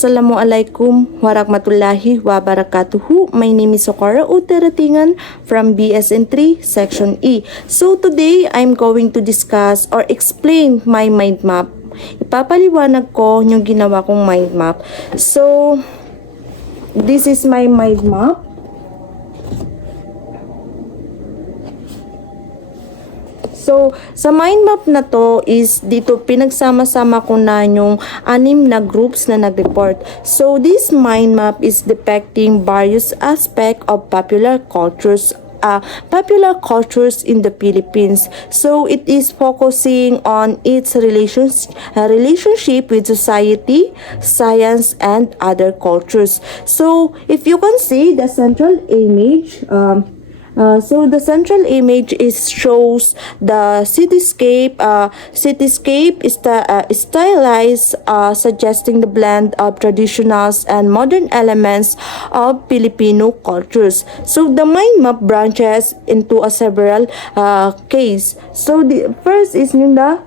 Assalamualaikum warahmatullahi wabarakatuh. My name is Socorro Uteratingan from BSN 3 Section E. So today, I'm going to discuss or explain my mind map. Ipapaliwanag ko yung ginawa kong mind map. So, this is my mind map. So, sa mind map na to is dito pinagsama-sama ko na yung 6 na groups na nag-report. So, this mind map is depicting various aspects of popular cultures in the Philippines. So, it is focusing on its relationship with society, science, and other cultures. So, if you can see the central image, the central image shows the cityscape. Cityscape is stylized, suggesting the blend of traditionals and modern elements of Filipino cultures. So the mind map branches into several cases. So the first is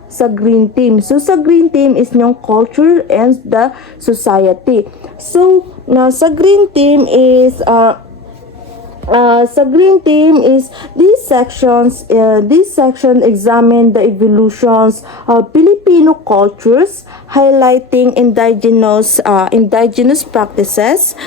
sa green team. So sa green team is yung culture and the society. So sa green team is these section examine the evolutions of Filipino cultures, highlighting indigenous practices,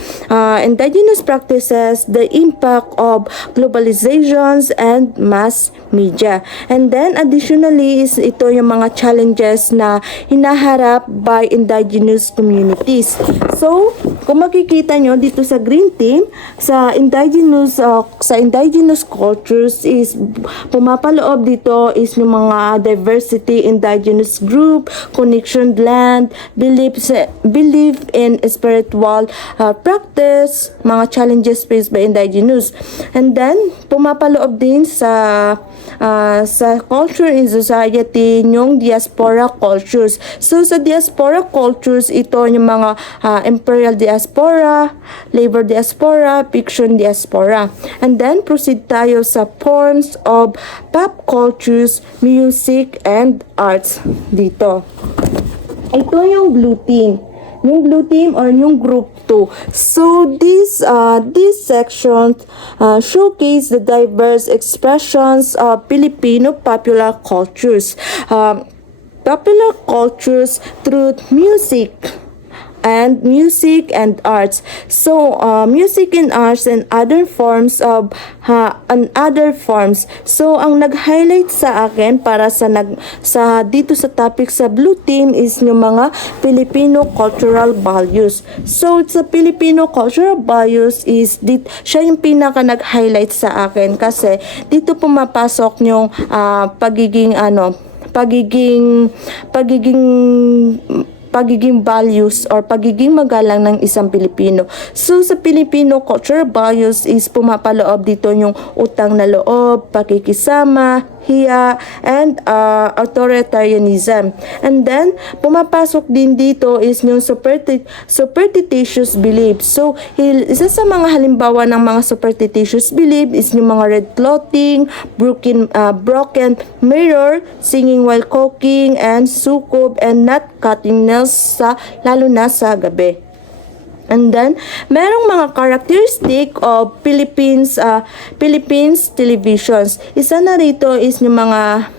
the impact of globalizations and mass media. And then additionally is ito yung mga challenges na hinaharap by indigenous communities. So, kung makikita nyo dito sa green team, sa indigenous cultures is pumapaloob dito is yung mga diversity, indigenous group, connection land, belief in spiritual practice, mga challenges faced by indigenous. And then pumapaloob din sa culture in society yung diaspora cultures. So sa diaspora cultures, ito yung mga imperial diaspora, labor diaspora, fiction diaspora. And then proceed tayo sa forms of pop cultures, music, and arts dito. Ito yung blue team. Yung blue team or yung group 2. So this section showcase the diverse expressions of Filipino popular cultures. Popular cultures through music and arts. So music and arts and other forms. So ang nag-highlight sa akin para sa dito sa topic sa blue team is yung mga Filipino cultural values. So sa Filipino cultural values is siya yung pinaka nag-highlight sa akin kasi dito pumapasok yung pagiging values or pagiging magalang ng isang Pilipino. So sa Filipino cultural values is pumapaloob dito yung utang na loob, pakikisama, hiya, and authoritarianism. And then pumapasok din dito is yung superstitious belief. So isa sa mga halimbawa ng mga superstitious belief is yung mga red clothing, broken mirror, singing while cooking, and sukob, and not cutting nails lalo na sa gabi. And then, merong mga characteristic of Philippines televisions. Isa na dito yung mga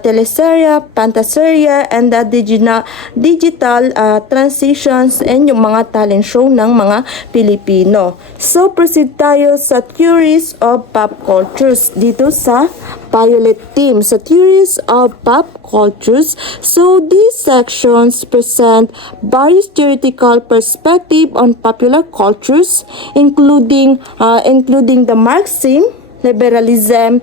teleserye, fantaserye, and the digital transitions, and yung mga talent show ng mga Pilipino. So, proceed tayo sa theories of pop cultures dito sa violet team. So, theories of pop cultures. So, these sections present various theoretical perspective on popular cultures, including the Marxism, liberalism,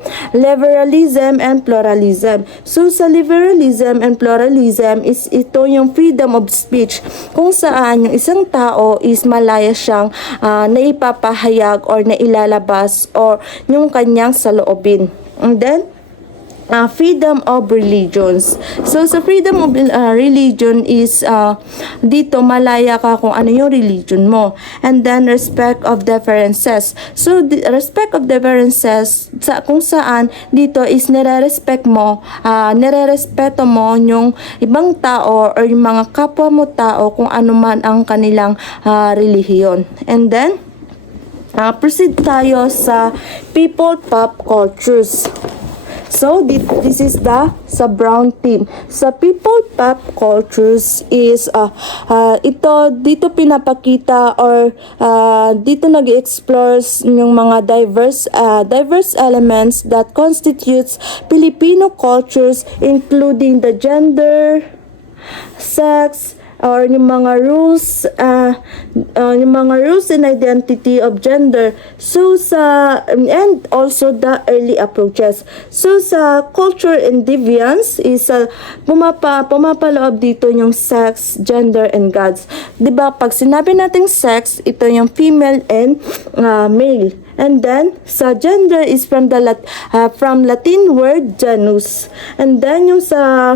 and pluralism. So, sa liberalism and pluralism is ito yung freedom of speech, kung saan yung isang tao is malaya siyang naipapahayag or nailalabas or yung kanyang saloobin. And then, freedom of religions. So sa freedom of religion is dito malaya ka kung ano yung religion mo. And then respect of differences. So respect of differences kung saan dito is nire-respect mo, nire-respeto mo yung ibang tao or yung mga kapwa mo tao kung ano man ang kanilang relihiyon. And then proceed tayo sa people pop cultures. So, this is sa brown team. Sa people pop cultures is, dito pinapakita or dito nag-explore yung mga diverse elements that constitutes Filipino cultures, including the gender, sex, or yung mga rules and identity of gender. So and also the early approaches. So sa culture and deviance is pumapaloob dito yung sex, gender, and gods. 'Di ba pag sinabi nating sex, ito yung female and male. And then sa gender is from Latin word genus. And then yung sa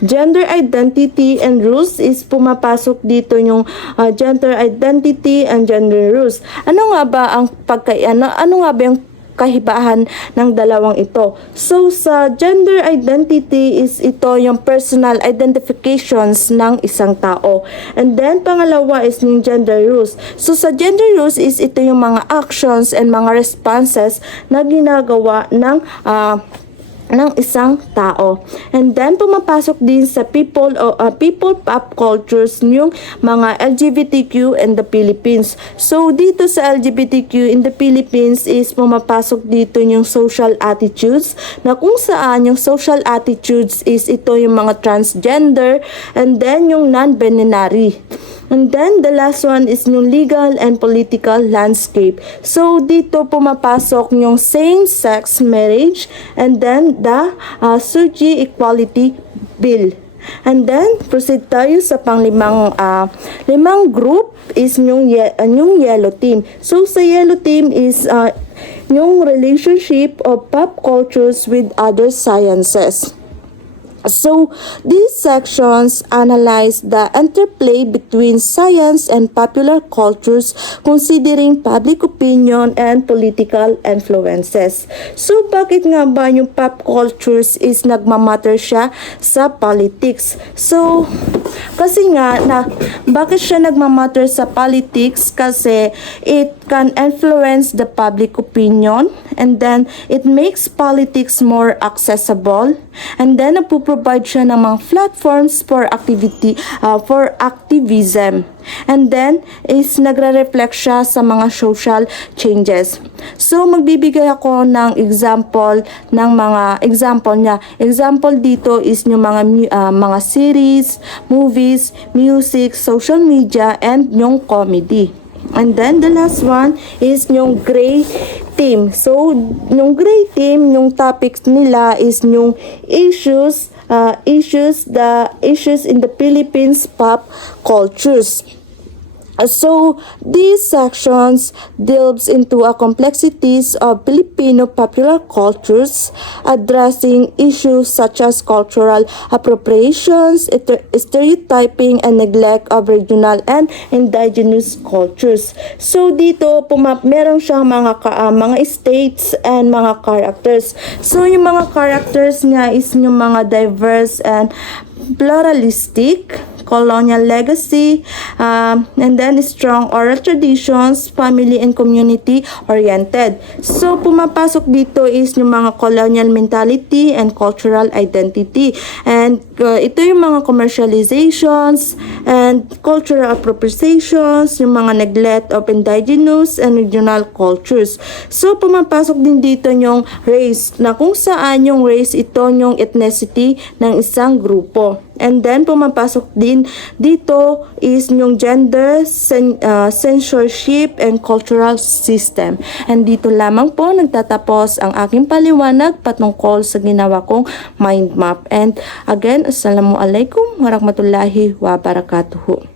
gender identity and rules is pumapasok dito yung gender identity and gender rules. Ano nga ba ang ano nga ba yung kahibahan ng dalawang ito? So sa gender identity is ito yung personal identifications ng isang tao. And then pangalawa is yung gender rules. So sa gender rules is ito yung mga actions and mga responses na ginagawa ng isang tao. And then pumapasok din sa people pop cultures yung mga LGBTQ in the Philippines. So dito sa LGBTQ in the Philippines is pumapasok dito yung social attitudes, na kung saan yung social attitudes is ito yung mga transgender and then yung non-binary. And then, the last one is yung legal and political landscape. So, dito pumapasok yung same-sex marriage and then the SUGI Equality Bill. And then, proceed tayo sa limang group is yung yellow team. So, sa yellow team is yung relationship of pop cultures with other sciences. So, these sections analyze the interplay between science and popular cultures, considering public opinion and political influences. So, bakit nga ba yung pop cultures is nagmamatter siya sa politics? So, kasi nga, bakit siya nagmamatter sa politics? Kasi it can influence the public opinion, and then it makes politics more accessible, and then provide siya ng mga platforms for activism. And then is nagre-reflect siya sa mga social changes. So magbibigay ako ng example niya. Example dito is yung mga series, movies, music, social media, and yung comedy. And then the last one is yung gray team. So yung gray team, yung topics nila is yung issues in the Philippines pop cultures. So, these sections delves into a complexities of Filipino popular cultures, addressing issues such as cultural appropriations, stereotyping, and neglect of regional and indigenous cultures. So, dito meron siyang mga states and mga characters. So, yung mga characters niya is yung mga diverse and pluralistic, colonial legacy, and then strong oral traditions, family and community oriented. So, pumapasok dito is yung mga colonial mentality and cultural identity. And ito yung mga commercializations and cultural appropriations, yung mga neglect of indigenous and regional cultures. So, pumapasok din dito yung race, na kung saan yung race ito yung ethnicity ng isang grupo. And then, pumapasok din dito is yung gender, censorship, and cultural system. And dito lamang po nagtatapos ang aking paliwanag patungkol sa ginawa kong mind map. And again, Assalamualaikum warahmatullahi wabarakatuh.